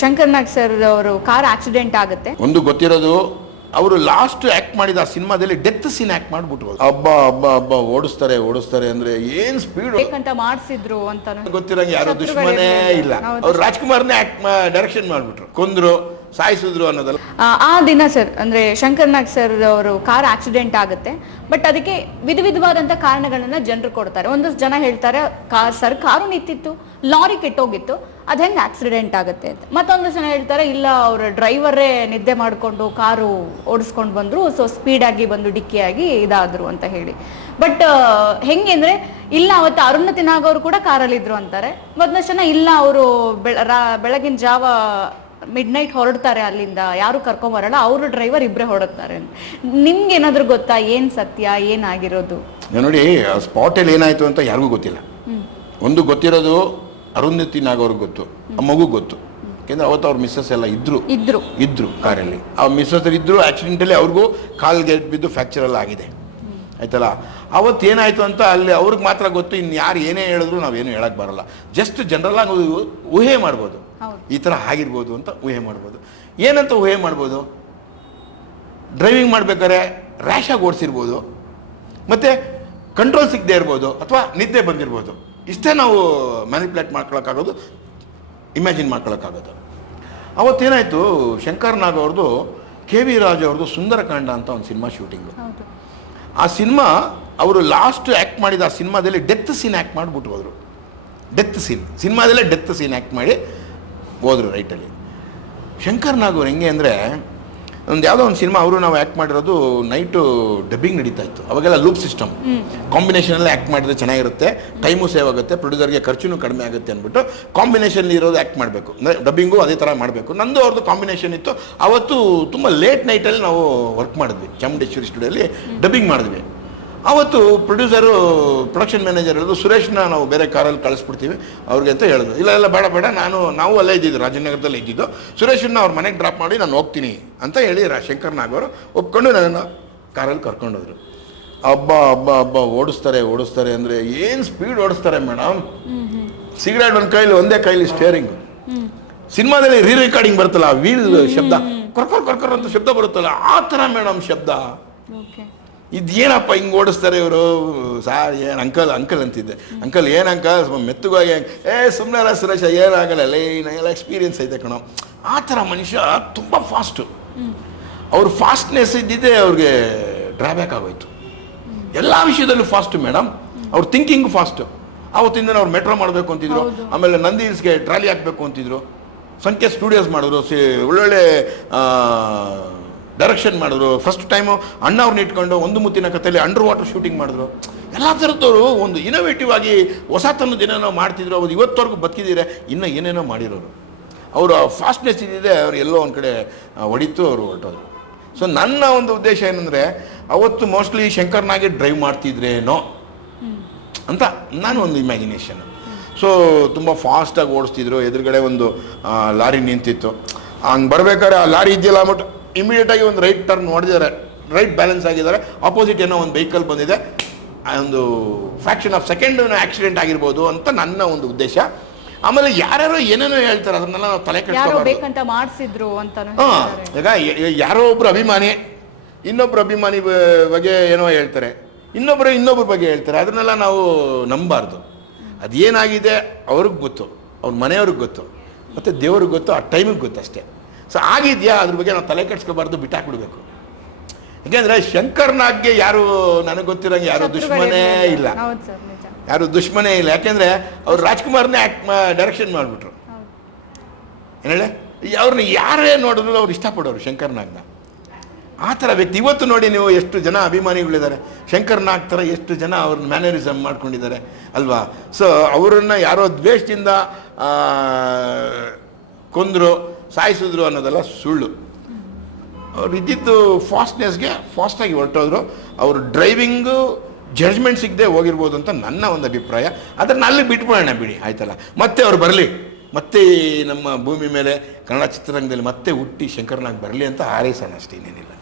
Shankar Nag sir ಅವರು car accident ಆಗುತ್ತೆ. ಒಂದು ಗೊತ್ತಿರೋದು ಅವರು ಲಾಸ್ಟ್ ಆಕ್ಟ್ ಮಾಡಿದ ಆ ಸಿನಿಮಾದಲ್ಲಿ ಡೆತ್ ಸೀನ್ ಆಕ್ಟ್ ಮಾಡ್ಬಿಟ್ರು. ಹಬ್ಬ ಹಬ್ಬ ಹಬ್ಬ ಓಡಿಸ್ತಾರೆ ಓಡಿಸ್ತಾರೆ ಅಂದ್ರೆ ಏನ್ ಸ್ಪೀಡ್ ಬೇಕಂತ ಮಾಡಿಸಿದ್ರು ಅಂತ. ಗೊತ್ತಿರಂಗೆ ಯಾರು ದುಶ್ಮನೇ ಇಲ್ಲ. ಅವ್ರು ರಾಜ್ಕುಮಾರ್ನೇ ಆಕ್ಟ್ ಡೈರೆಕ್ಷನ್ ಮಾಡ್ಬಿಟ್ರು. ಕೊಂದ್ರು. ಸಾಯಿಸಿದ್ರು ಅನ್ನೋದಲ್ಲ. ಆ, ದಿನ ಸರ್ ಅಂದ್ರೆ ಶಂಕರ್ ನಾಗ್ ಸರ್ ಅವರು ಕಾರ್ ಆಕ್ಸಿಡೆಂಟ್ ಆಗುತ್ತೆ. ಬಟ್ ಅದಕ್ಕೆ ವಿಧ ವಿಧವಾದಂತ ಕಾರಣಗಳನ್ನ ಜನರು ಕೊಡ್ತಾರೆ. ಒಂದಷ್ಟು ಜನ ಹೇಳ್ತಾರೆ ಕಾರ್ ಸರ್ ಕಾರು ನಿಂತಿತ್ತು ಲಾರಿ ಕೆಟ್ಟೋಗಿತ್ತು ಅದ್ ಹೆಂಗ್ ಆಕ್ಸಿಡೆಂಟ್ ಆಗುತ್ತೆ ಅಂತ. ಮತ್ತೊಂದು ಜನ ಹೇಳ್ತಾರೆ ಇಲ್ಲ ಅವ್ರ ಡ್ರೈವರೇ ನಿದ್ದೆ ಮಾಡ್ಕೊಂಡು ಕಾರು ಓಡಿಸ್ಕೊಂಡು ಬಂದ್ರು ಸೊ ಸ್ಪೀಡ್ ಆಗಿ ಬಂದು ಡಿಕ್ಕಿಯಾಗಿ ಇದಾದ್ರು ಅಂತ ಹೇಳಿ. ಬಟ್ ಹೆಂಗೆ ಅಂದ್ರೆ ಇಲ್ಲ ಅವತ್ತು ಅರುಣತಿ ನಾಗ್ ಅವರು ಕೂಡ ಕಾರಲ್ಲಿ ಇದ್ರು ಅಂತಾರೆ. ಮತ್ತೊಂದಷ್ಟು ಜನ ಇಲ್ಲ ಅವರು ಬೆಳಗಿನ ಜಾವ ಮಿಡ್ ನೈಟ್ ಹೊರಡ್ತಾರೆ ಅಲ್ಲಿಂದ ಯಾರು ಕರ್ಕೊಂಡ್ ಬರಲ್ಲ ಅವರು ಡ್ರೈವರ್ ಇಬ್ಬರೇ ಹೊರಡ್ತಾರೆ. ನಿಮ್ಗೆ ಏನಾದ್ರೂ ಗೊತ್ತಾ ಏನ್ ಸತ್ಯ ಏನಾಗಿರೋದು ನೋಡಿ ಸ್ಪಾಟಲ್ಲಿ ಏನಾಯ್ತು ಅಂತ ಯಾರಿಗೂ ಗೊತ್ತಿಲ್ಲ. ಒಂದು ಗೊತ್ತಿರೋದು ಅರುಂಧತಿ ನಾಗವ್ರಿಗೆ ಗೊತ್ತು ಆ ಮಗು ಗೊತ್ತು. ಯಾಕೆಂದ್ರೆ ಅವತ್ತು ಅವ್ರ ಮಿಸ್ಸಸ್ ಎಲ್ಲ ಇದ್ರು. ಇದ್ರು. ಇದ್ರು ಕಾರಲ್ಲಿ. ಆ ಮಿಸ್ಸಸ್ ಇದ್ರು ಆಕ್ಸಿಡೆಂಟಲ್ಲಿ ಅವ್ರಿಗೂ ಕಾಲ್ಗೆ ಬಿದ್ದು ಫ್ರ್ಯಾಕ್ಚರ್ ಎಲ್ಲ ಆಗಿದೆ. ಆಯ್ತಲ್ಲ? ಅವತ್ತು ಏನಾಯ್ತು ಅಂತ ಅಲ್ಲಿ ಅವ್ರಿಗೆ ಮಾತ್ರ ಗೊತ್ತು ಇನ್ನು ಯಾರು ಏನೇ ಹೇಳಿದ್ರು ನಾವೇನು ಹೇಳಕ್ ಬರಲ್ಲ. ಜಸ್ಟ್ ಜನರಲ್ ಆಗಿ ಊಹೆ ಮಾಡ್ಬೋದು. ಈ ಥರ ಆಗಿರ್ಬೋದು ಅಂತ ಊಹೆ ಮಾಡ್ಬೋದು. ಏನಂತ ಊಹೆ ಮಾಡ್ಬೋದು? ಡ್ರೈವಿಂಗ್ ಮಾಡ್ಬೇಕಾದ್ರೆ ರ್ಯಾಶ್ ಆಗಿ ಓಡಿಸಿರ್ಬೋದು. ಮತ್ತೆ ಕಂಟ್ರೋಲ್ ಸಿಗದೆ ಇರ್ಬೋದು ಅಥವಾ ನಿದ್ದೆ ಬಂದಿರ್ಬೋದು. ಇಷ್ಟೇ ನಾವು ಮ್ಯಾನಿಪ್ಯುಲೇಟ್ ಮಾಡ್ಕೊಳಕ್ಕಾಗೋದು ಇಮ್ಯಾಜಿನ್ ಮಾಡ್ಕೊಳಕ್ಕಾಗೋದು. ಅವತ್ತೇನಾಯಿತು? ಶಂಕರ್ ನಾಗ್ ಅವ್ರದ್ದು ಕೆ ವಿ ರಾಜ್ ಅವ್ರದ್ದು ಸುಂದರಕಾಂಡ ಅಂತ ಒಂದು ಸಿನಿಮಾ ಶೂಟಿಂಗ್ ಆ ಸಿನಿಮಾ ಅವರು ಲಾಸ್ಟ್ ಆ್ಯಕ್ಟ್ ಮಾಡಿದ ಆ ಸಿನಿಮಾದಲ್ಲಿ ಡೆತ್ ಸೀನ್ ಆ್ಯಕ್ಟ್ ಮಾಡಿಬಿಟ್ಟು ಹೋದರು ಡೆತ್ ಸೀನ್ ಸಿನಿಮಾದಲ್ಲೇ ಡೆತ್ ಸೀನ್ ಆ್ಯಕ್ಟ್ ಮಾಡಿ ಹೋದರು ರೈಟಲ್ಲಿ ಶಂಕರ್ ನಾಗೂರ್ ಹೆಂಗೆ ಅಂದರೆ ಒಂದು ಯಾವುದೋ ಒಂದು ಸಿನಿಮಾ ಅವರು ನಾವು ಆ್ಯಕ್ಟ್ ಮಾಡಿರೋದು ನೈಟು ಡಬ್ಬಿಂಗ್ ನಡೀತಾ ಇತ್ತು. ಅವಾಗೆಲ್ಲ ಲೂಪ್ ಸಿಸ್ಟಮ್ ಕಾಂಬಿನೇಷನಲ್ಲಿ ಆ್ಯಕ್ಟ್ ಮಾಡಿದ್ರೆ ಚೆನ್ನಾಗಿರುತ್ತೆ ಟೈಮು ಸೇವ್ ಆಗುತ್ತೆ ಪ್ರೊಡ್ಯೂಸರ್ಗೆ ಖರ್ಚುನು ಕಡಿಮೆ ಆಗುತ್ತೆ ಅಂದ್ಬಿಟ್ಟು ಕಾಂಬಿನೇಷನ್ ಇರೋದು ಆ್ಯಕ್ಟ್ ಮಾಡಬೇಕು. ಡಬ್ಬಿಂಗು ಅದೇ ಥರ ಮಾಡಬೇಕು. ನಂದು ಅವ್ರದ್ದು ಕಾಂಬಿನೇಷನ್ ಇತ್ತು. ಅವತ್ತು ತುಂಬ ಲೇಟ್ ನೈಟಲ್ಲಿ ನಾವು ವರ್ಕ್ ಮಾಡಿದ್ವಿ. ಚಾಮುಂಡೇಶ್ವರಿ ಸ್ಟುಡಿಯೋಲಿ ಡಬ್ಬಿಂಗ್ ಮಾಡಿದ್ವಿ. ಅವತ್ತು ಪ್ರೊಡ್ಯೂಸರು ಪ್ರೊಡಕ್ಷನ್ ಮ್ಯಾನೇಜರ್ ಹೇಳಿದ್ರು ಸುರೇಶ್ನ ನಾವು ಬೇರೆ ಕಾರಲ್ಲಿ ಕಳಿಸ್ಬಿಡ್ತೀವಿ. ಅವ್ರಿಗೆ ಅಂತ ಹೇಳಿದ್ರು. ಇಲ್ಲ ಇಲ್ಲ ಬೇಡ ಬೇಡ ನಾನು ನಾವು ಅಲ್ಲೇ ಇದ್ದಿದ್ದು ರಾಜನಗರದಲ್ಲಿ ಇದ್ದಿದ್ದು. ಸುರೇಶನ್ನ ಅವ್ರ ಮನೆಗೆ ಡ್ರಾಪ್ ಮಾಡಿ ನಾನು ಹೋಗ್ತೀನಿ ಅಂತ ಹೇಳಿ ರಾ ಶಂಕರ್ ನಾಗವರು ಒಪ್ಕೊಂಡು ನನ್ನನ್ನು ಕಾರಲ್ಲಿ ಕರ್ಕೊಂಡೋದ್ರು. ಹಬ್ಬ ಹಬ್ಬ ಹಬ್ಬ ಓಡಿಸ್ತಾರೆ ಓಡಿಸ್ತಾರೆ ಅಂದರೆ ಏನು ಸ್ಪೀಡ್ ಓಡಿಸ್ತಾರೆ ಮೇಡಮ್ ಸಿಗರೇಟ್ ಒಂದು ಕೈಲಿ ಒಂದೇ ಕೈಲಿ ಸ್ಟೇರಿಂಗ್ ಸಿನಿಮಾದಲ್ಲಿ ರೀ ರೆಕಾರ್ಡಿಂಗ್ ಬರುತ್ತಲ್ಲ ವೀಲ್ ಶಬ್ದ. ಕೊರ್ಕೊರ್ ಕೊರ್ಕೊರ್ ಅಂತ ಶಬ್ದ ಬರುತ್ತಲ್ಲ ಆ ಥರ ಮೇಡಮ್ ಶಬ್ದ. ಇದೇನಪ್ಪ ಹಿಂಗೆ ಓಡಿಸ್ತಾರೆ ಇವರು? ಸಾರ್ ಏನು ಅಂಕಲ್ ಅಂಕಲ್ ಅಂತಿದ್ದೆ. ಅಂಕಲ್ ಏನು ಅಂಕಲ್? ಮೆತ್ತಗಾಗಿ ಏ ಸುಮ್ಮನೆ ಸುರೇಶ ಏನಾಗಲ್ಲ ಲೈನ್ ಎಲ್ಲ ಎಕ್ಸ್ಪೀರಿಯನ್ಸ್ ಐತೆ ಕಣೋ. ಆ ಥರ ಮನುಷ್ಯ ತುಂಬ ಫಾಸ್ಟು ಅವ್ರ ಫಾಸ್ಟ್ನೆಸ್ ಇದ್ದಿದ್ದೆ ಅವ್ರಿಗೆ ಡ್ರಾಬ್ಯಾಕ್ ಆಗೋಯ್ತು. ಎಲ್ಲ ವಿಷಯದಲ್ಲೂ ಫಾಸ್ಟ್ ಮೇಡಮ್ ಅವ್ರ ಥಿಂಕಿಂಗ್ ಫಾಸ್ಟು ಅವತ್ತಿಂದ ಅವ್ರು ಮೆಟ್ರೋ ಮಾಡಬೇಕು ಅಂತಿದ್ರು. ಆಮೇಲೆ ನಂದಿ ಹಿಲ್ಸ್ಗೆ ಟ್ರಾಲಿ ಹಾಕಬೇಕು ಅಂತಿದ್ರು. ಸಂಖ್ಯೆ ಸ್ಟುಡಿಯೋಸ್ ಮಾಡಿದ್ರು. ಸಿ ಒಳ್ಳೊಳ್ಳೆ ಡೈರೆಕ್ಷನ್ ಮಾಡಿದ್ರು. ಫಸ್ಟ್ ಟೈಮು ಅಣ್ಣವ್ರನ್ನ ಇಟ್ಕೊಂಡು ಒಂದು ಮುತ್ತಿನ ಕಥೆಯಲ್ಲಿ ಅಂಡರ್ ವಾಟರ್ ಶೂಟಿಂಗ್ ಮಾಡಿದ್ರು. ಎಲ್ಲ ಥರದವರು ಒಂದು ಇನೋವೇಟಿವ್ ಆಗಿ ಹೊಸತನದ ಏನೇನೋ ಮಾಡ್ತಿದ್ರು. ಅವ್ರು ಇವತ್ತವರೆಗೂ ಬದುಕಿದ್ದೀರಾ ಇನ್ನೂ ಏನೇನೋ ಮಾಡಿರೋರು. ಅವರ ಫಾಸ್ಟ್ನೆಸ್ ಇದ್ದಿದೆ ಅವ್ರು ಎಲ್ಲೋ ಒಂದು ಕಡೆ ಹೊಡಿತು ಅವರು ಹೊರಟೋದ್ರು. ಸೊ ನನ್ನ ಒಂದು ಉದ್ದೇಶ ಏನಂದರೆ, ಅವತ್ತು ಮೋಸ್ಟ್ಲಿ ಶಂಕರ್ನಾಗೆ ಡ್ರೈವ್ ಮಾಡ್ತಿದ್ರೇನೋ ಅಂತ ನಾನು ಒಂದು ಇಮ್ಯಾಜಿನೇಷನ್ ಸೊ ತುಂಬ ಫಾಸ್ಟಾಗಿ ಓಡಿಸ್ತಿದ್ರು. ಎದುರುಗಡೆ ಒಂದು ಲಾರಿ ನಿಂತಿತ್ತು. ಹಂಗೆ ಬರ್ಬೇಕಾದ್ರೆ ಆ ಲಾರಿ ಇದೆಯಲ್ಲ ಅಂದ್ಬಿಟ್ಟು ಇಮಿಡಿಯೇಟಾಗಿ ಒಂದು ರೈಟ್ ಟರ್ನ್ ಹೊಡೆದಿದ್ದಾರೆ ರೈಟ್ ಬ್ಯಾಲೆನ್ಸ್ ಆಗಿದ್ದಾರೆ. ಆಪೋಸಿಟ್ ಏನೋ ಒಂದು ವೆಹಿಕಲ್ ಬಂದಿದೆ. ಆ ಒಂದು ಫ್ಯಾಕ್ಷನ್ ಆಫ್ ಸೆಕೆಂಡ್ ಆಕ್ಸಿಡೆಂಟ್ ಆಗಿರ್ಬೋದು ಅಂತ ನನ್ನ ಒಂದು ಉದ್ದೇಶ. ಆಮೇಲೆ ಯಾರ್ಯಾರೋ ಏನೇನೋ ಹೇಳ್ತಾರೆ ಅದನ್ನೆಲ್ಲ ನಾವು ತಲೆ ಯಾರೋ ಕೆಡಿಸ್ಕೋಬಾರ್ದು ಬೇಕಂತ ಮಾಡಿಸಿದ್ರು ಅಂತ. ಈಗ ಯಾರೋ ಒಬ್ರು ಅಭಿಮಾನಿ ಇನ್ನೊಬ್ರು ಅಭಿಮಾನಿ ಬಗ್ಗೆ ಏನೋ ಹೇಳ್ತಾರೆ. ಇನ್ನೊಬ್ರು ಇನ್ನೊಬ್ರ ಬಗ್ಗೆ ಹೇಳ್ತಾರೆ. ಅದನ್ನೆಲ್ಲ ನಾವು ನಂಬಾರ್ದು ಅದೇನಾಗಿದೆ ಅವ್ರಿಗೆ ಗೊತ್ತು. ಅವ್ರ ಮನೆಯವ್ರಿಗೆ ಗೊತ್ತು. ಮತ್ತು ದೇವ್ರಿಗೆ ಗೊತ್ತು ಆ ಟೈಮಿಗೆ ಗೊತ್ತು ಅಷ್ಟೇ. ಸೊ ಆಗಿದೆಯಾ? ಅದ್ರ ಬಗ್ಗೆ ನಾವು ತಲೆ ಕೆಡ್ಸ್ಕೋಬಾರ್ದು ಬಿಟ್ಟಾಕ್ಬಿಡ್ಬೇಕು. ಯಾಕೆಂದ್ರೆ ಶಂಕರ್ನಾಗ್ಗೆ ಯಾರು ನನಗೆ ಗೊತ್ತಿರೋಂಗೆ ಯಾರು ದುಶ್ಮನೇ ಇಲ್ಲ. ಯಾರು ದುಶ್ಮನೇ ಇಲ್ಲ. ಯಾಕೆಂದ್ರೆ ಅವ್ರು ರಾಜ್ಕುಮಾರ್ನೇ ಆಕ್ಟ್ ಡೈರೆಕ್ಷನ್ ಮಾಡಿಬಿಟ್ರು. ಹೇಳಿ ಅವ್ರನ್ನ ಯಾರೇ ನೋಡಿದ್ರು ಅವ್ರು ಇಷ್ಟಪಡೋರು ಶಂಕರ್ನಾಗ್ನ. ಆ ಥರ ವ್ಯಕ್ತಿ. ಇವತ್ತು ನೋಡಿ ನೀವು ಎಷ್ಟು ಜನ ಅಭಿಮಾನಿಗಳಿದ್ದಾರೆ. ಶಂಕರ್ನಾಗ್ ಥರ ಎಷ್ಟು ಜನ ಅವ್ರನ್ನ ಮ್ಯಾನರಿಸಮ್ ಮಾಡ್ಕೊಂಡಿದ್ದಾರೆ. ಅಲ್ವಾ? ಸೊ ಅವರನ್ನು ಯಾರೋ ದ್ವೇಷದಿಂದ ಕೊಂದ್ರು. ಸಾಯಿಸಿದ್ರು ಅನ್ನೋದೆಲ್ಲ ಸುಳ್ಳು. ಅವ್ರು ಇದ್ದಿದ್ದು ಫಾಸ್ಟ್ನೆಸ್ಗೆ ಫಾಸ್ಟಾಗಿ ಹೊರಟೋದ್ರು. ಅವರು ಡ್ರೈವಿಂಗು ಜಡ್ಜ್ಮೆಂಟ್ ಸಿಗದೆ ಹೋಗಿರ್ಬೋದು ಅಂತ ನನ್ನ ಒಂದು ಅಭಿಪ್ರಾಯ. ಅದನ್ನು ಅಲ್ಲಿ ಬಿಟ್ಬಿಡೋಣ ಬಿಡಿ, ಆಯ್ತಲ್ಲ? ಮತ್ತೆ ಅವ್ರು ಬರಲಿ. ಮತ್ತೆ ನಮ್ಮ ಭೂಮಿ ಮೇಲೆ ಕನ್ನಡ ಚಿತ್ರರಂಗದಲ್ಲಿ ಮತ್ತೆ ಹುಟ್ಟಿ ಶಂಕರ್ನಾಗ್ ಬರಲಿ ಅಂತ ಹಾರೈಸೋಣ ಅಷ್ಟೇ ಇನ್ನೇನಿಲ್ಲ.